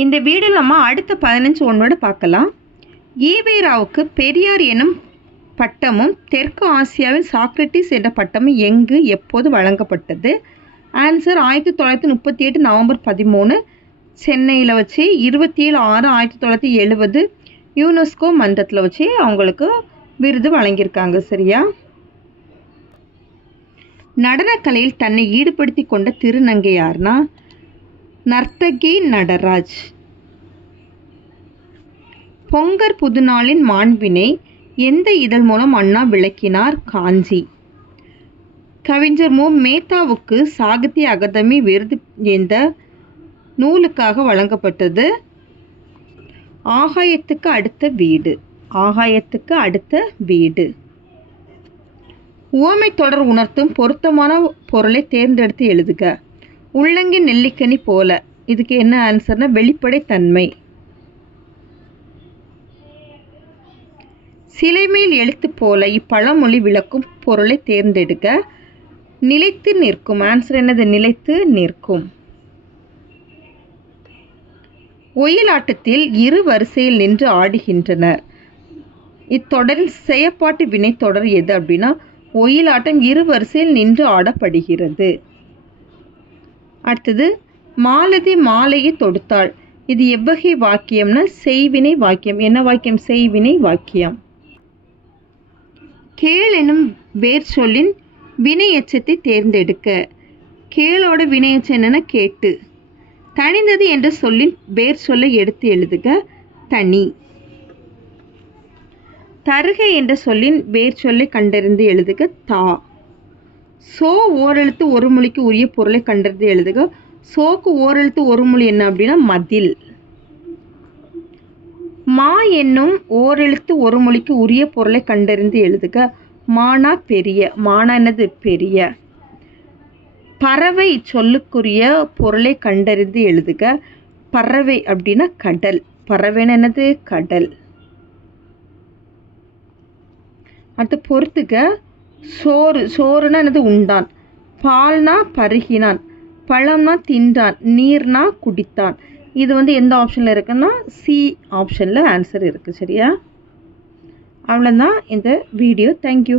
இந்த வீடியோ நம்ம அடுத்த 15 ஒன்றோட பார்க்கலாம். ஈ.வே. ராவுக்கு பெரியார் எனும் பட்டமும் தெற்கு ஆசியாவில் சாக்ரட்டிஸ் என்ற பட்டமும் எங்கு எப்போது வழங்கப்பட்டது? ஆன்சர் 1938 நவம்பர் 13 சென்னையில் வச்சு, 27/6/1970 யுனெஸ்கோ மன்றத்தில் வச்சு அவங்களுக்கு விருது வழங்கியிருக்காங்க. சரியா? நடனக்கலையில் தன்னை ஈடுபடுத்தி கொண்ட திருநங்கை யார்னா நர்த்தகி நடராஜ். பொங்கற் புதுநாளின் மாண்பினை எந்த இதழ் மூலம் அண்ணா விளக்கினார்? காஞ்சி. கவிஞர் மு. மேத்தாவுக்கு சாகித்ய அகாதமி விருது எந்த நூலுக்காக வழங்கப்பட்டது? ஆகாயத்துக்கு அடுத்த வீடு. ஆகாயத்துக்கு அடுத்த வீடு. உவமை தொடர் உணர்த்தும் பொருத்தமான பொருளை தேர்ந்தெடுத்து எழுதுக. உள்ளங்கி நெல்லிக்கனி போல. இதுக்கு என்ன ஆன்சர்னா வெளிப்படை தன்மை. சிலைமேல் எழுத்து போல இப்பழமொழி விளக்கும் பொருளை தேர்ந்தெடுக்க. நிலைத்து நிற்கும். ஆன்சர் என்னது? நிலைத்து நிற்கும். ஒயிலாட்டத்தில் இரு வரிசையில் நின்று ஆடுகின்றனர். இத்தொடரில் செயற்பாட்டு வினை தொடர் எது அப்படின்னா ஒயிலாட்டம் இரு வரிசையில் நின்று ஆடப்படுகிறது. அடுத்தது மாலதி மாலையை தொடுத்தாள். இது எவ்வகை வாக்கியம்னா செய்வினை வாக்கியம். என்ன வாக்கியம்? செய்வினை வாக்கியம். கேள் எனும் வேர் சொல்லின் வினை எச்சத்தை தேர்ந்தெடுக்க. கேளோட வினை எச்சம் என்னன்னா கேட்டு. தனிந்தது என்ற சொல்லின் வேர் சொல்லை எடுத்து எழுதுக. தனி. தருக என்ற சொல்லின் வேர் சொல்லை கண்டறிந்து எழுதுக. தா. சோ ஓரெழுத்து ஒரு மொழிக்கு உரிய பொருளை கண்டறிந்து எழுதுக. சோக்கு ஓரெழுத்து ஒரு மொழி என்ன அப்படின்னா மதில். மா என்னும் ஓரெழுத்து ஒரு மொழிக்கு உரிய பொருளை கண்டறிந்து எழுதுக. மானா பெரிய. மானா என்னது? பெரிய. பறவை சொல்லுக்குரிய பொருளை கண்டறிந்து எழுதுக. பறவை அப்படின்னா கடல். பறவைன்னு என்னது? கடல். அடுத்து பொறுத்துக. சோறு. சோறுனா என்னது? உண்டான். பால்னா பருகினான். பழம்னா தின்றான். நீர்னா குடித்தான். இது எந்த ஆப்ஷனில் இருக்குன்னா சி ஆப்ஷனில் ஆன்சர் இருக்குது. சரியா? அவ்வளோதான் இந்த வீடியோ. தேங்க்யூ.